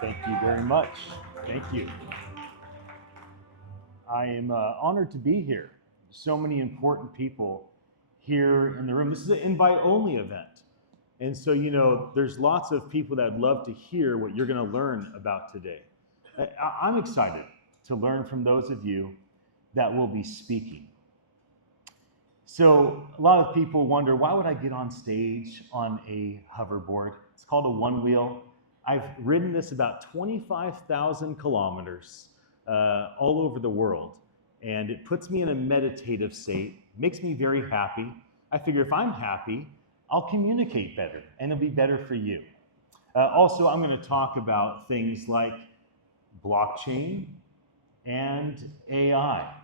Thank you very much. Thank you. I am honored to be here. So many important people here in the room. This is an invite-only event. And so, there's lots of people that would love to hear what you're going to learn about today. I'm excited to learn from those of you that will be speaking. So a lot of people wonder, why would I get on stage on a hoverboard? It's called a one wheel. I've ridden this about 25,000 kilometers all over the world. And it puts me in a meditative state, makes me very happy. I figure if I'm happy, I'll communicate better and it'll be better for you. Also, I'm going to talk about things like blockchain and AI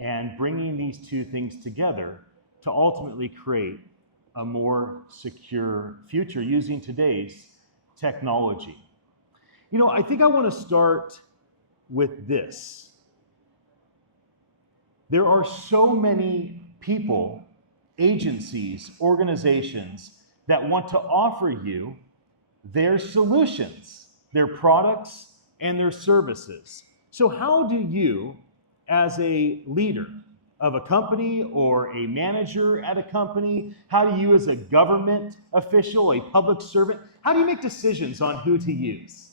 and bringing these two things together to ultimately create a more secure future using today's technology. I think I want to start with this. There are so many people, agencies, organizations that want to offer you their solutions, their products, and their services. So how do you, as a leader of a company or a manager at a company, how do you as a government official, a public servant, how do you make decisions on who to use?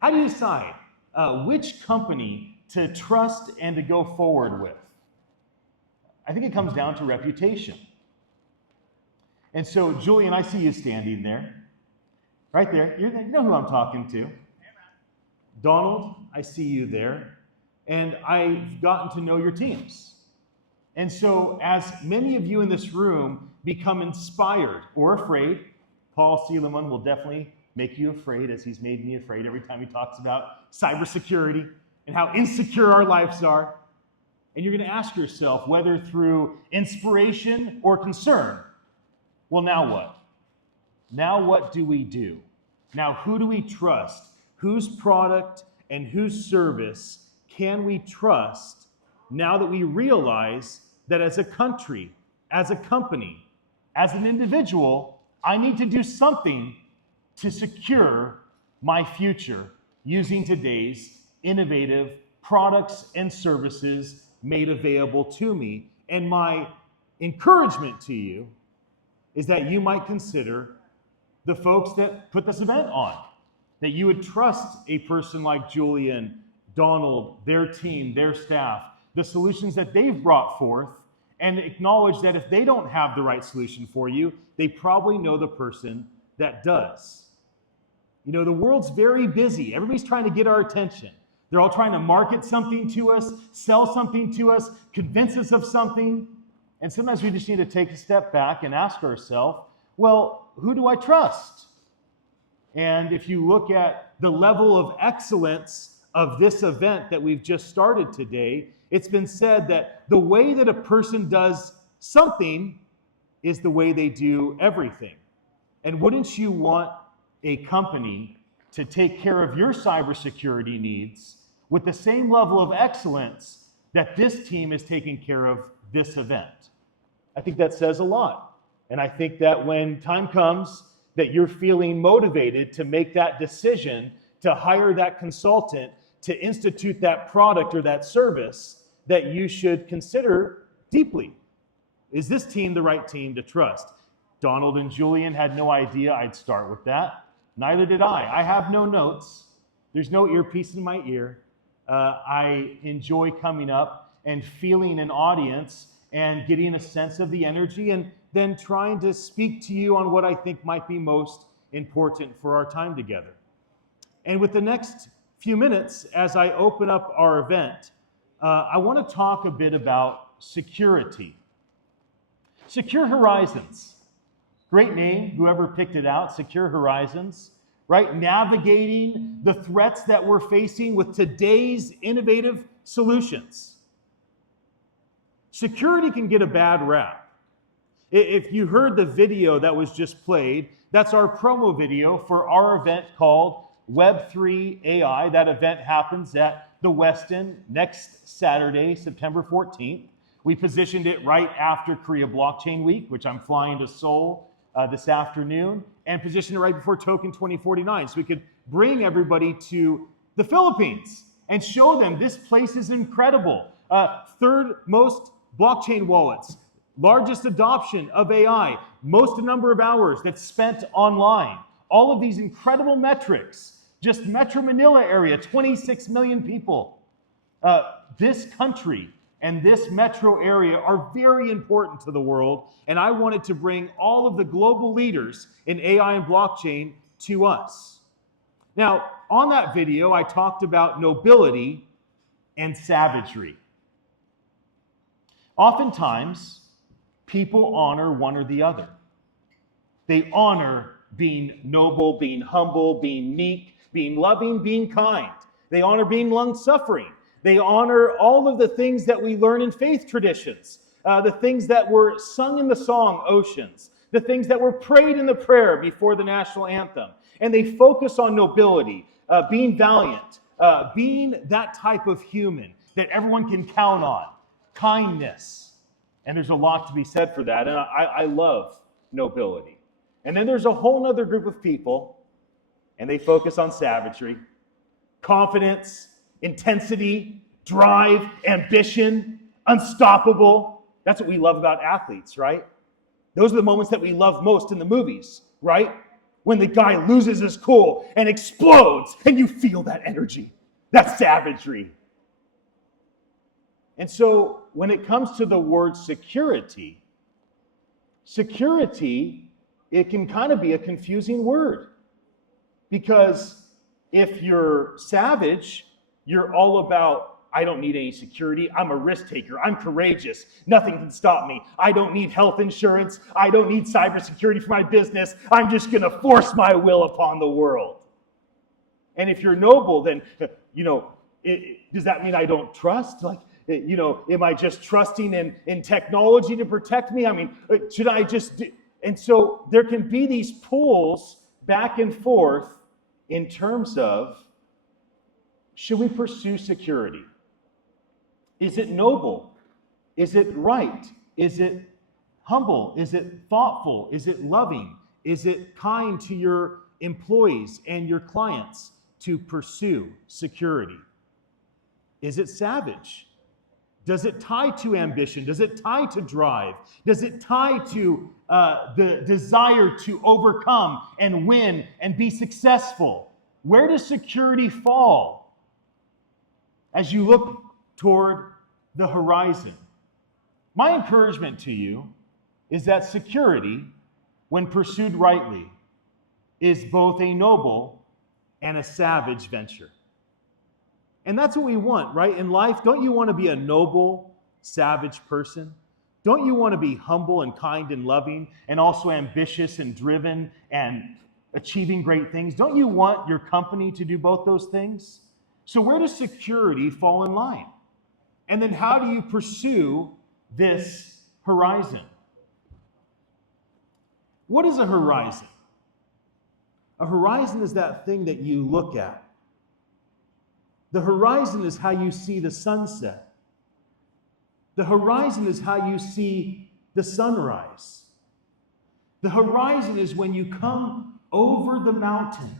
How do you decide which company to trust and to go forward with? I think it comes down to reputation. And so, Julian, I see you standing there. Right there. You know who I'm talking to. Donald, I see you there. And I've gotten to know your teams. And so, as many of you in this room become inspired or afraid, Paul Seleman will definitely make you afraid, as he's made me afraid every time he talks about cybersecurity and how insecure our lives are. And you're going to ask yourself, whether through inspiration or concern, well, now what? Now what do we do? Now who do we trust? Whose product and whose service can we trust now that we realize that as a country, as a company, as an individual, I need to do something to secure my future using today's innovative products and services made available to me. And my encouragement to you is that you might consider the folks that put this event on, that you would trust a person like Julian, Donald, their team, their staff, the solutions that they've brought forth, and acknowledge that if they don't have the right solution for you, they probably know the person that does. The world's very busy. Everybody's trying to get our attention. They're all trying to market something to us, sell something to us, convince us of something. And sometimes we just need to take a step back and ask ourselves, well, who do I trust? And if you look at the level of excellence of this event that we've just started today, it's been said that the way that a person does something is the way they do everything. And wouldn't you want a company to take care of your cybersecurity needs with the same level of excellence that this team is taking care of this event? I think that says a lot. And I think that when time comes that you're feeling motivated to make that decision, to hire that consultant, to institute that product or that service, that you should consider deeply. Is this team the right team to trust? Donald and Julian had no idea I'd start with that. Neither did I. I have no notes. There's no earpiece in my ear. I enjoy coming up and feeling an audience and getting a sense of the energy and then trying to speak to you on what I think might be most important for our time together. And with the next few minutes, as I open up our event, I want to talk a bit about security. Secure Horizons. Great name, whoever picked it out, Secure Horizons, right? Navigating the threats that we're facing with today's innovative solutions. Security can get a bad rap. If you heard the video that was just played, that's our promo video for our event called Web3 AI. That event happens at the Westin next Saturday, September 14th. We positioned it right after Korea Blockchain Week, which I'm flying to Seoul this afternoon and position it right before Token 2049 so we could bring everybody to the Philippines and show them this place is incredible. Third most blockchain wallets, largest adoption of AI, most number of hours that's spent online. All of these incredible metrics. Just Metro Manila area, 26 million people. This country and this metro area are very important to the world, and I wanted to bring all of the global leaders in AI and blockchain to us. Now, on that video, I talked about nobility and savagery. Oftentimes, people honor one or the other. They honor being noble, being humble, being meek, being loving, being kind. They honor being long-suffering. They honor all of the things that we learn in faith traditions, the things that were sung in the song Oceans, the things that were prayed in the prayer before the national anthem. And they focus on nobility, being valiant, being that type of human that everyone can count on, kindness. And there's a lot to be said for that. And I love nobility. And then there's a whole other group of people, and they focus on savagery, confidence, intensity, drive, ambition, unstoppable. That's what we love about athletes, right? Those are the moments that we love most in the movies, right? When the guy loses his cool and explodes and you feel that energy. That's savagery. And so when it comes to the word security, it can kind of be a confusing word. Because if you're savage, you're all about, I don't need any security. I'm a risk taker. I'm courageous. Nothing can stop me. I don't need health insurance. I don't need cybersecurity for my business. I'm just going to force my will upon the world. And if you're noble, then, does that mean I don't trust? Am I just trusting in technology to protect me? I mean, should I just... And so there can be these pulls back and forth in terms of, should we pursue security? Is it noble? Is it right? Is it humble? Is it thoughtful? Is it loving? Is it kind to your employees and your clients to pursue security? Is it savage? Does it tie to ambition? Does it tie to drive? Does it tie to the desire to overcome and win and be successful? Where does security fall as you look toward the horizon? My encouragement to you is that security, when pursued rightly, is both a noble and a savage venture. And that's what we want, right? In life, don't you want to be a noble, savage person? Don't you want to be humble and kind and loving and also ambitious and driven and achieving great things? Don't you want your company to do both those things? So where does security fall in line? And then how do you pursue this horizon? What is a horizon? A horizon is that thing that you look at. The horizon is how you see the sunset. The horizon is how you see the sunrise. The horizon is when you come over the mountain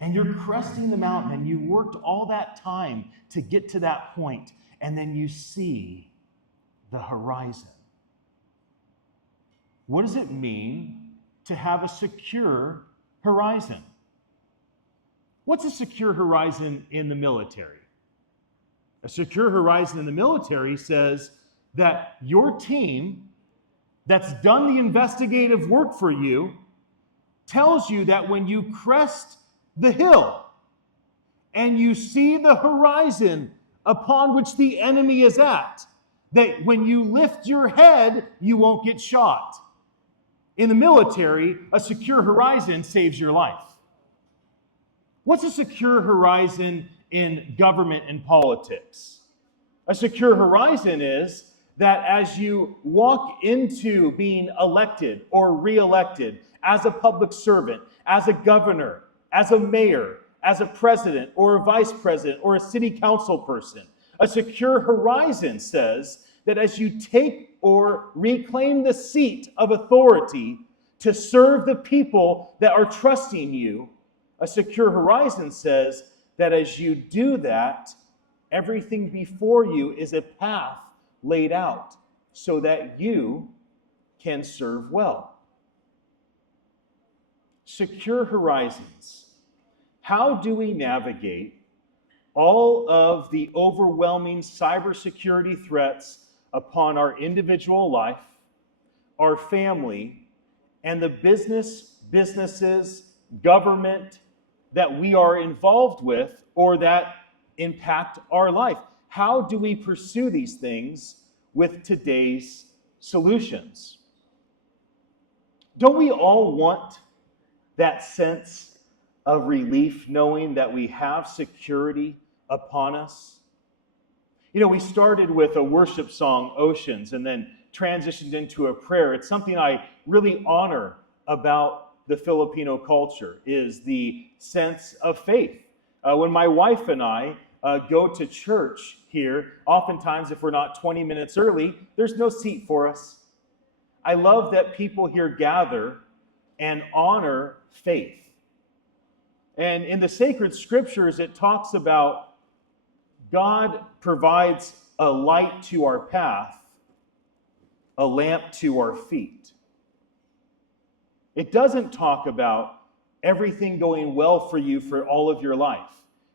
and you're cresting the mountain and you worked all that time to get to that point, and then you see the horizon. What does it mean to have a secure horizon? What's a secure horizon in the military? A secure horizon in the military says that your team that's done the investigative work for you tells you that when you crest the hill and you see the horizon upon which the enemy is at, that when you lift your head, you won't get shot. In the military, a secure horizon saves your life. What's a secure horizon in government and politics? A secure horizon is that as you walk into being elected or re-elected as a public servant, as a governor, as a mayor, as a president or a vice president or a city council person, a secure horizon says that as you take or reclaim the seat of authority, to serve the people that are trusting you. A secure horizon says that as you do that, everything before you is a path laid out so that you can serve well. Secure horizons. How do we navigate all of the overwhelming cybersecurity threats upon our individual life, our family, and the businesses, government that we are involved with or that impact our life? How do we pursue these things with today's solutions? Don't we all want that sense of relief knowing that we have security upon us? You know, we started with a worship song, Oceans, and then transitioned into a prayer. It's something I really honor about the Filipino culture, is the sense of faith. When my wife and I go to church here, oftentimes if we're not 20 minutes early, there's no seat for us. I love that people here gather and honor faith. And in the sacred scriptures, it talks about God provides a light to our path, a lamp to our feet. It doesn't talk about everything going well for you for all of your life.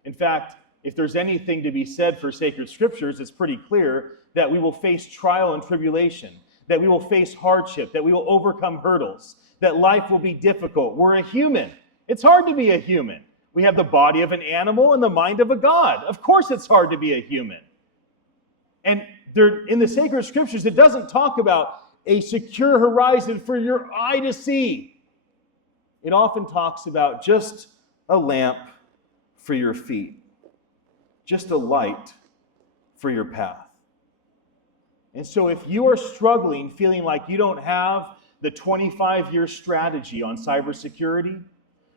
In fact, if there's anything to be said for sacred scriptures, it's pretty clear that we will face trial and tribulation, that we will face hardship, that we will overcome hurdles, that life will be difficult. We're a human. It's hard to be a human. We have the body of an animal and the mind of a God. Of course it's hard to be a human. And in the sacred scriptures, it doesn't talk about a secure horizon for your eye to see. It often talks about just a lamp for your feet, just a light for your path. And so if you are struggling, feeling like you don't have the 25-year strategy on cybersecurity,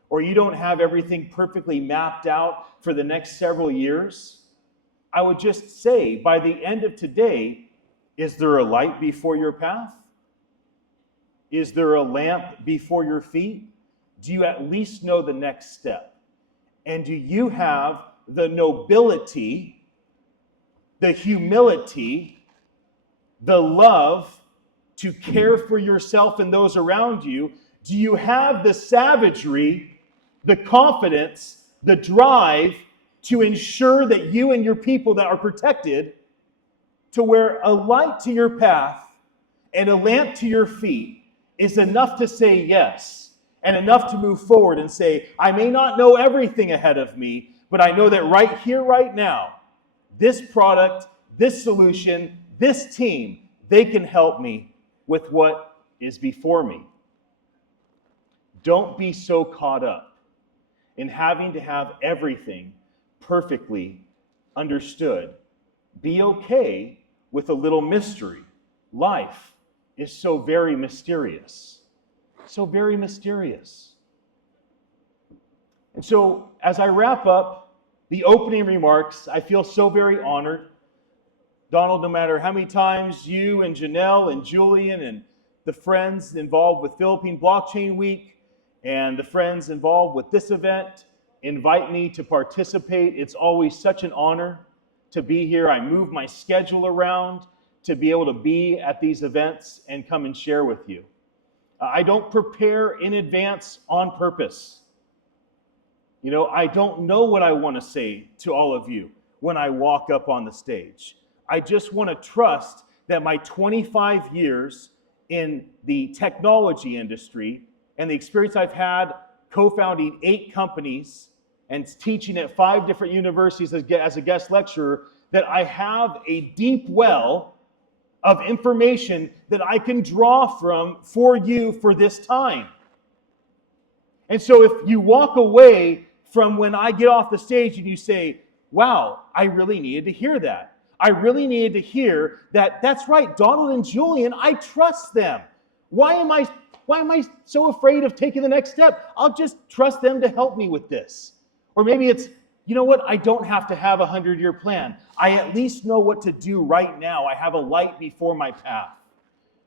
or you don't have everything perfectly mapped out for the next several years, I would just say, by the end of today, is there a light before your path? Is there a lamp before your feet? Do you at least know the next step? And do you have the nobility, the humility, the love to care for yourself and those around you? Do you have the savagery, the confidence, the drive to ensure that you and your people that are protected, to where a light to your path and a lamp to your feet is enough to say yes, and enough to move forward and say, I may not know everything ahead of me, but I know that right here, right now, this product, this solution, this team, they can help me with what is before me. Don't be so caught up in having to have everything perfectly understood. Be okay with a little mystery. Life is so very mysterious. So very mysterious. And so, as I wrap up the opening remarks, I feel so very honored. Donald, no matter how many times you and Janelle and Julian and the friends involved with Philippine Blockchain Week and the friends involved with this event invite me to participate, it's always such an honor to be here. I move my schedule around to be able to be at these events and come and share with you. I don't prepare in advance on purpose. You know, I don't know what I want to say to all of you when I walk up on the stage. I just want to trust that my 25 years in the technology industry and the experience I've had co-founding 8 companies and teaching at 5 different universities as a guest lecturer, that I have a deep well of information that I can draw from for you for this time. And so if you walk away from when I get off the stage and you say, wow, I really needed to hear that. I really needed to hear that, that's right, Donald and Julian, I trust them. Why am I so afraid of taking the next step? I'll just trust them to help me with this. Or maybe it's, you know what, I don't have to have a 100-year plan. I at least know what to do right now. I have a light before my path.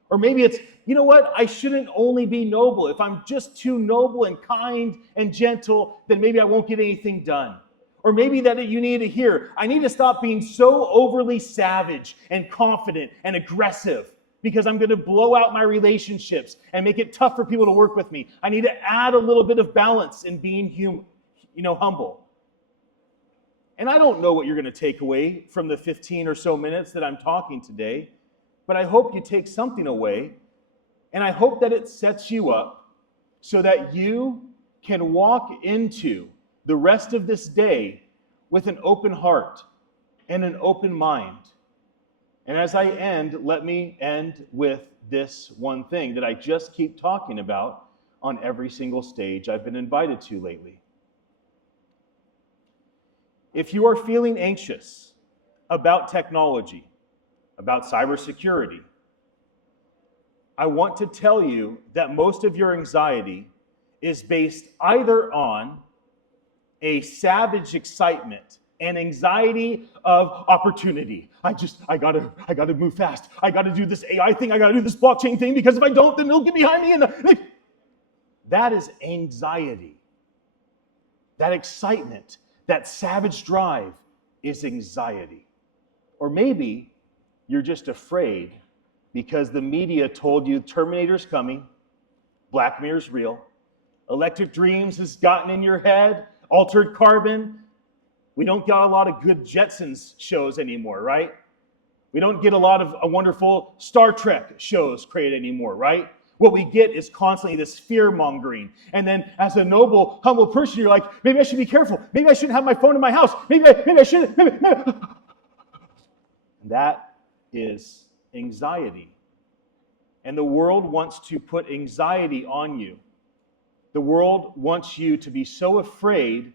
Or maybe it's, you know what, I shouldn't only be noble. If I'm just too noble and kind and gentle, then maybe I won't get anything done. Or maybe that you need to hear, I need to stop being so overly savage and confident and aggressive because I'm going to blow out my relationships and make it tough for people to work with me. I need to add a little bit of balance in being humble. And I don't know what you're going to take away from the 15 or so minutes that I'm talking today, but I hope you take something away, and I hope that it sets you up so that you can walk into the rest of this day with an open heart and an open mind. And as I end, let me end with this one thing that I just keep talking about on every single stage I've been invited to lately. If you are feeling anxious about technology, about cybersecurity, I want to tell you that most of your anxiety is based either on a savage excitement, an anxiety of opportunity. I gotta move fast. I gotta do this AI thing. I gotta do this blockchain thing because if I don't, then they'll get behind me. That is anxiety. That excitement, that savage drive is anxiety. Or maybe you're just afraid because the media told you Terminator's coming, Black Mirror's real, Electric Dreams has gotten in your head, Altered Carbon. We don't get a lot of good Jetsons shows anymore, right? We don't get a lot of wonderful Star Trek shows created anymore, right? What we get is constantly this fear-mongering. And then as a noble, humble person, you're like, maybe I should be careful. Maybe I shouldn't have my phone in my house. Maybe I shouldn't. Maybe. That is anxiety. And the world wants to put anxiety on you. The world wants you to be so afraid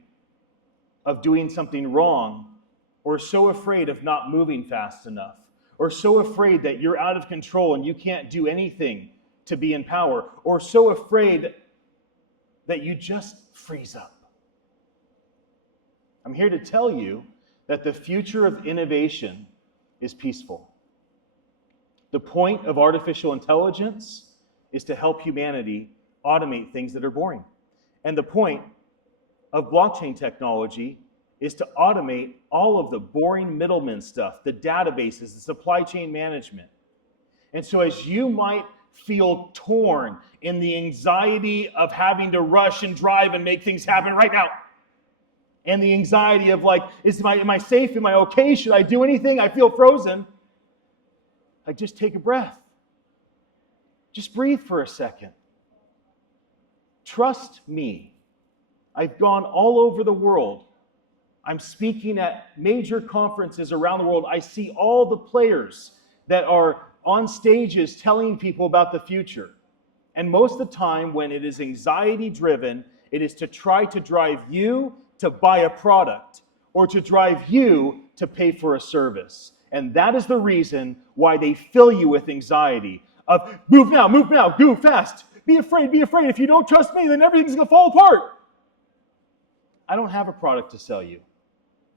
of doing something wrong, or so afraid of not moving fast enough, or so afraid that you're out of control and you can't do anything to be in power, or so afraid that you just freeze up. I'm here to tell you that the future of innovation is peaceful. The point of artificial intelligence is to help humanity automate things that are boring. And the point of blockchain technology is to automate all of the boring middleman stuff, the databases, the supply chain management. And so as you might feel torn in the anxiety of having to rush and drive and make things happen right now, and the anxiety of like, am I safe? Am I okay? Should I do anything? I feel frozen. Like, just take a breath. Just breathe for a second. Trust me. I've gone all over the world. I'm speaking at major conferences around the world. I see all the players that are on stages telling people about the future. And most of the time, when it is anxiety driven, it is to try to drive you to buy a product or to drive you to pay for a service. And that is the reason why they fill you with anxiety of move now, go fast, be afraid. If you don't trust me, then everything's going to fall apart. I don't have a product to sell you.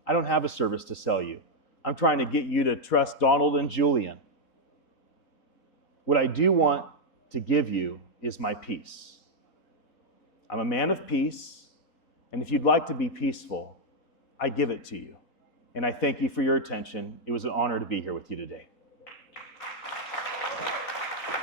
I don't have a service to sell you. I'm trying to get you to trust Donald and Julian. What I do want to give you is my peace. I'm a man of peace, and if you'd like to be peaceful, I give it to you. And I thank you for your attention. It was an honor to be here with you today.